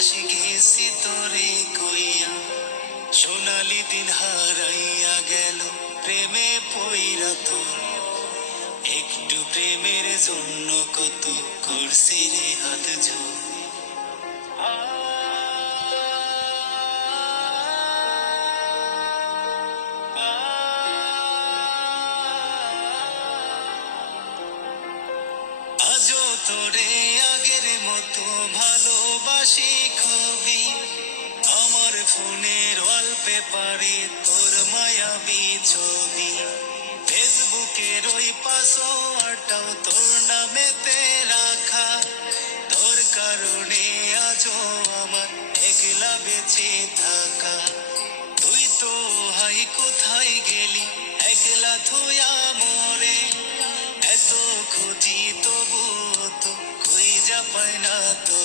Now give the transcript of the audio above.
ভালোবাসি গেছি তোরে কইয়া, সোনালি দিন হারাইয়া গেল প্রেমে পইরা তোর। একটু প্রেমের জন্য কত করছি রে হাত জোর। আজও তোরে আগের মতো ভালোবাসি খুবই, আমার ফোনের ওয়ালপেপারে তোর মায়াবী ছবি, ফেসবুকের ওই পাসওয়ার্ডটাও তোর নামেতে রাখা। তোর কারণে আজও আমার একলা বেঁচে থাকা। তুই তো হাই কোথায় গেলি একলা থুয়া মোরে, এত খুঁজি তবু তো খুঁজা পাই না তো।